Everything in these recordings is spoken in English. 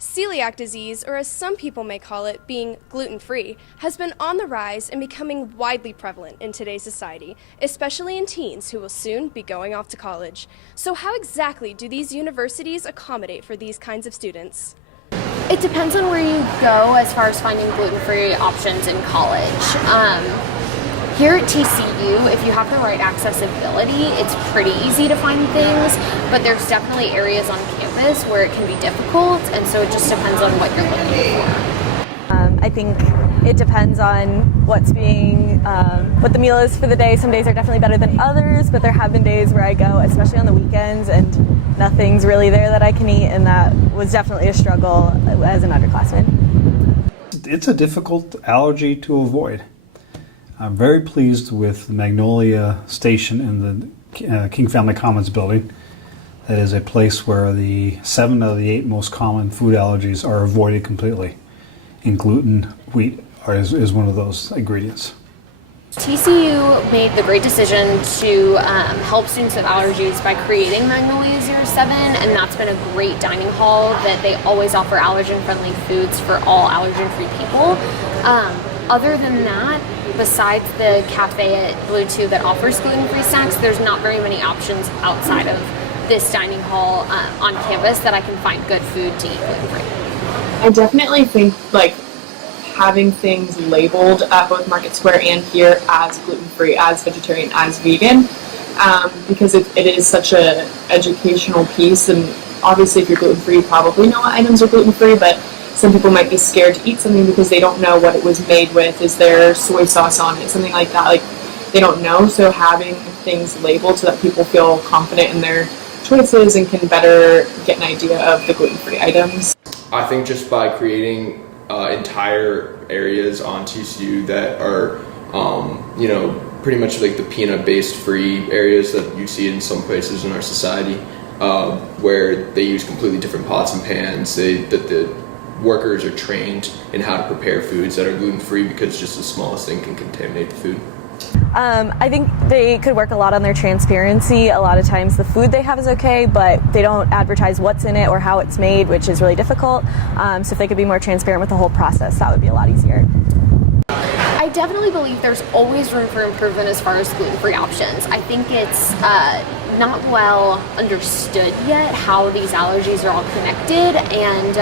Celiac disease, or as some people may call it, being gluten-free, has been on the rise and becoming widely prevalent in today's society, especially in teens who will soon be going off to college. So how exactly do these universities accommodate for these kinds of students? It depends on where you go as far as finding gluten-free options in college. Here at TCU, if you have the right accessibility, it's pretty easy to find things, but there's definitely areas on campus where it can be difficult, and so it just depends on what you're looking for. I think it depends on what the meal is for the day. Some days are definitely better than others, but there have been days where I go, especially on the weekends, and nothing's really there that I can eat, and that was definitely a struggle as an underclassman. It's a difficult allergy to avoid. I'm very pleased with the Magnolia Station in the King Family Commons building. That is a place where the 7 of the 8 most common food allergies are avoided completely. And gluten, wheat is one of those ingredients. TCU made the great decision to help students with allergies by creating Magnolia 07, and that's been a great dining hall that they always offer allergen-friendly foods for all allergen-free people. Other than that, besides the cafe at Blue 2 that offers gluten-free snacks, there's not very many options outside of this dining hall on campus that I can find good food to eat gluten-free. I definitely think having things labeled at both Market Square and here as gluten-free, as vegetarian, as vegan, because it is such a educational piece, and obviously if you're gluten-free you probably know what items are gluten-free, but some people might be scared to eat something because they don't know what it was made with. Is there soy sauce on it? Something like that. Like, they don't know. So having things labeled so that people feel confident in their choices and can better get an idea of the gluten-free items. I think just by creating entire areas on TCU that are, pretty much like the peanut-based free areas that you see in some places in our society, where they use completely different pots and pans. That the workers are trained in how to prepare foods that are gluten-free, because just the smallest thing can contaminate the food. I think they could work a lot on their transparency. A lot of times the food they have is okay, but they don't advertise what's in it or how it's made, which is really difficult. So if they could be more transparent with the whole process, that would be a lot easier. I definitely believe there's always room for improvement as far as gluten-free options. I think it's not well understood yet how these allergies are all connected, and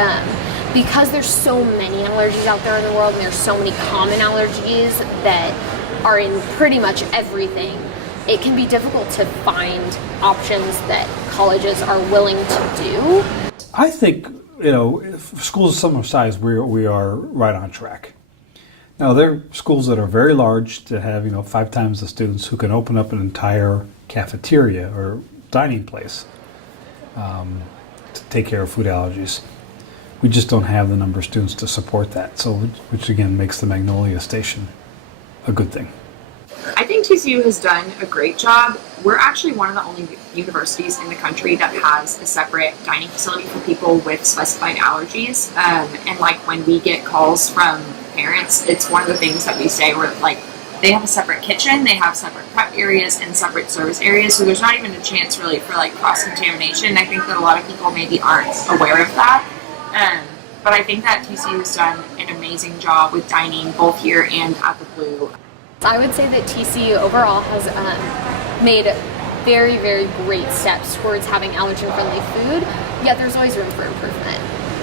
because there's so many allergies out there in the world, and there's so many common allergies that are in pretty much everything, it can be difficult to find options that colleges are willing to do. I think, for schools of similar size, we are right on track. Now, there are schools that are very large that have, 5 times the students, who can open up an entire cafeteria or dining place to take care of food allergies. We just don't have the number of students to support that, so which again makes the Magnolia Station a good thing. I think TCU has done a great job. We're actually one of the only universities in the country that has a separate dining facility for people with specified allergies. And when we get calls from parents, it's one of the things that we say, we're they have a separate kitchen, they have separate prep areas and separate service areas, so there's not even a chance really for cross-contamination. I think that a lot of people maybe aren't aware of that. But I think that TCU has done an amazing job with dining both here and at the Blue. I would say that TCU overall has made very, very great steps towards having allergen-friendly food, yet there's always room for improvement.